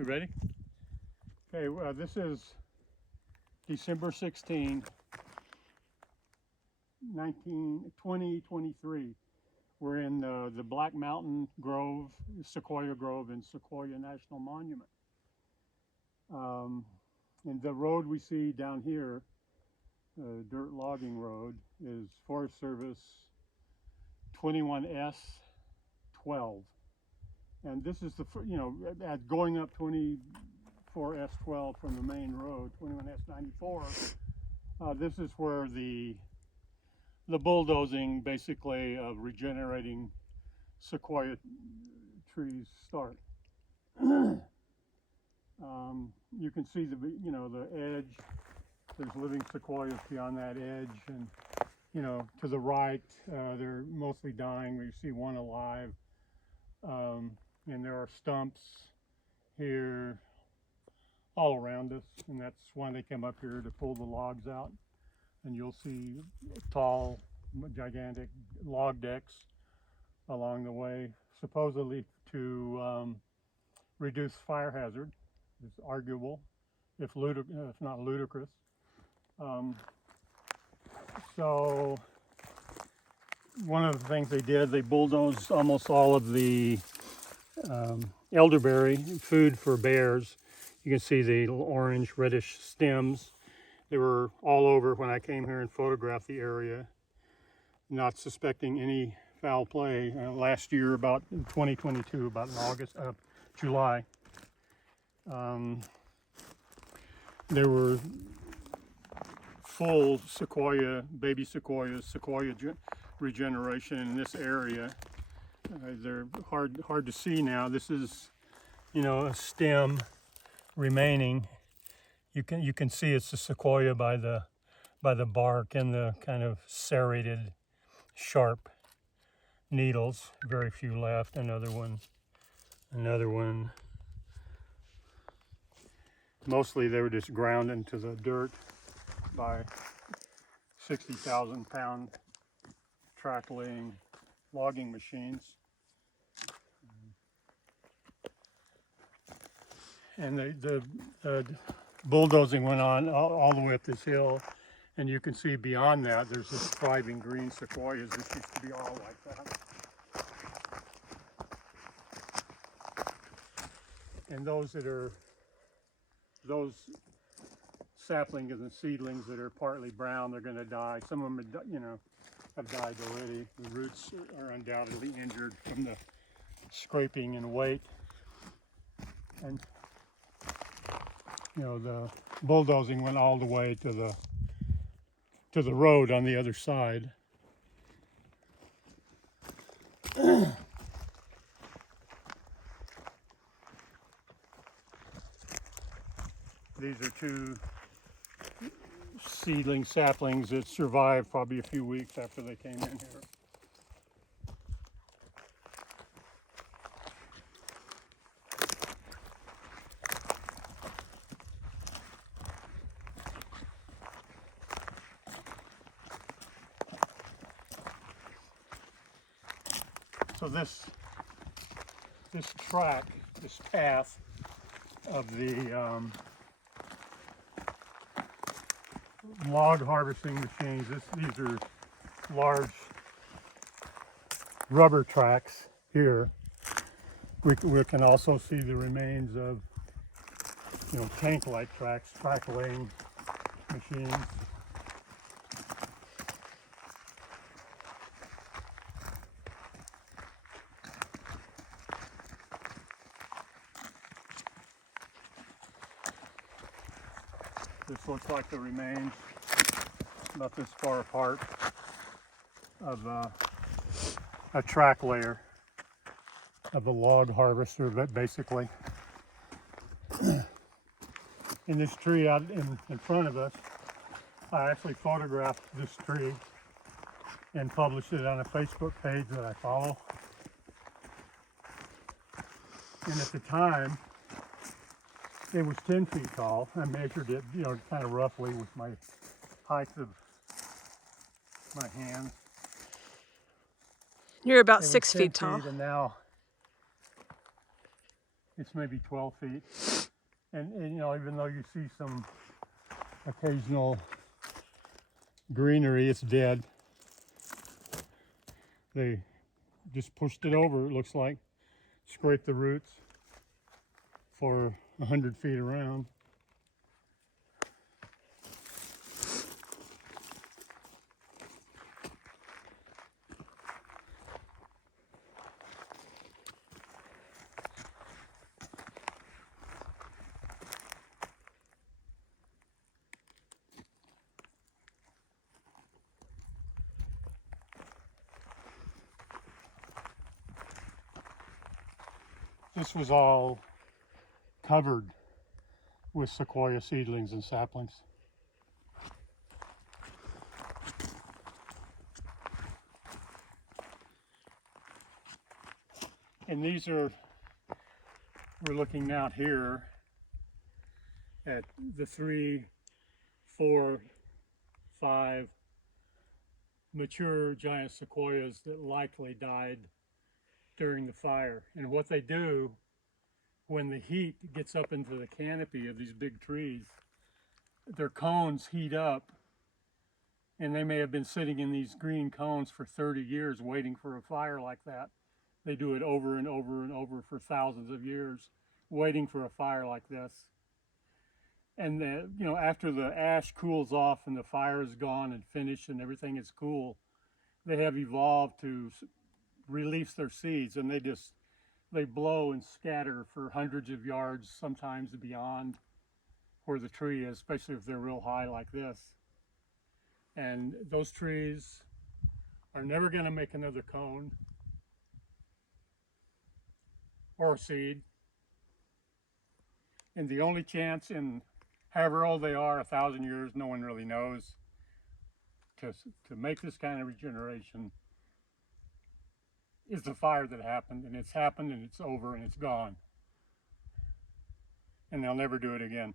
We ready? Okay, this is December 16, 2023. We're in the Black Mountain Grove, Sequoia Grove and Sequoia National Monument. And the road we see down here, dirt logging road, is Forest Service 21S12. And this is the, going up 24S12 from the main road, 21S94, this is where the bulldozing, basically, of regenerating sequoia trees start. You can see the edge. There's living sequoias beyond that edge, and to the right, they're mostly dying. We see one alive. And there are stumps here all around us, and that's why they come up here to pull the logs out. And you'll see tall, gigantic log decks along the way, supposedly to reduce fire hazard. It's arguable, if not ludicrous. So one of the things they did, they bulldozed almost all of the elderberry, food for bears. You can see the orange reddish stems. They were all over when I came here and photographed the area, not suspecting any foul play. Last year, about 2022, about in July, there were full sequoia, baby sequoias, sequoia regeneration in this area. They're hard to see now. This is, a stem remaining. You can see it's a sequoia by the bark and the kind of serrated, sharp needles. Very few left. Another one. Mostly they were just ground into the dirt by 60,000-pound track laying logging machines. And the bulldozing went on all the way up this hill, and you can see beyond that there's this thriving green sequoias. This used to be all like that. And those saplings and seedlings that are partly brown, they're going to die. Some of them, have died already. The roots are undoubtedly injured from the scraping and weight. And the bulldozing went all the way to the road on the other side. These are two seedling saplings that survived probably a few weeks after they came in here. So this path of the log harvesting machines, these are large rubber tracks here. We can also see the remains of tank-like tracks, track laying machines. This looks like the remains, about this far apart, of a track layer of a log harvester, but basically. In this tree out in front of us, I actually photographed this tree and published it on a Facebook page that I follow. And at the time, it was 10 feet tall. I measured it, kind of roughly with my height of my hand. You're about 6 feet tall. And now It's maybe 12 feet. And you know, even though you see some occasional greenery, it's dead. They just pushed it over, it looks like. Scraped the roots for 100 feet around. This was all covered with Sequoia seedlings and saplings. And these are, we're looking out here at the 3, 4, 5 mature giant sequoias that likely died during the fire. And what they do when the heat gets up into the canopy of these big trees, their cones heat up, and they may have been sitting in these green cones for 30 years waiting for a fire like that. They do it over and over and over for thousands of years, waiting for a fire like this. And then, you know, after the ash cools off and the fire is gone and finished and everything is cool, they have evolved to release their seeds, and they blow and scatter for hundreds of yards, sometimes beyond where the tree is, especially if they're real high like this. And those trees are never going to make another cone or a seed. And the only chance in however old they are, 1,000 years, no one really knows, to make this kind of regeneration is the fire that happened, and it's happened and it's over and it's gone. And they'll never do it again.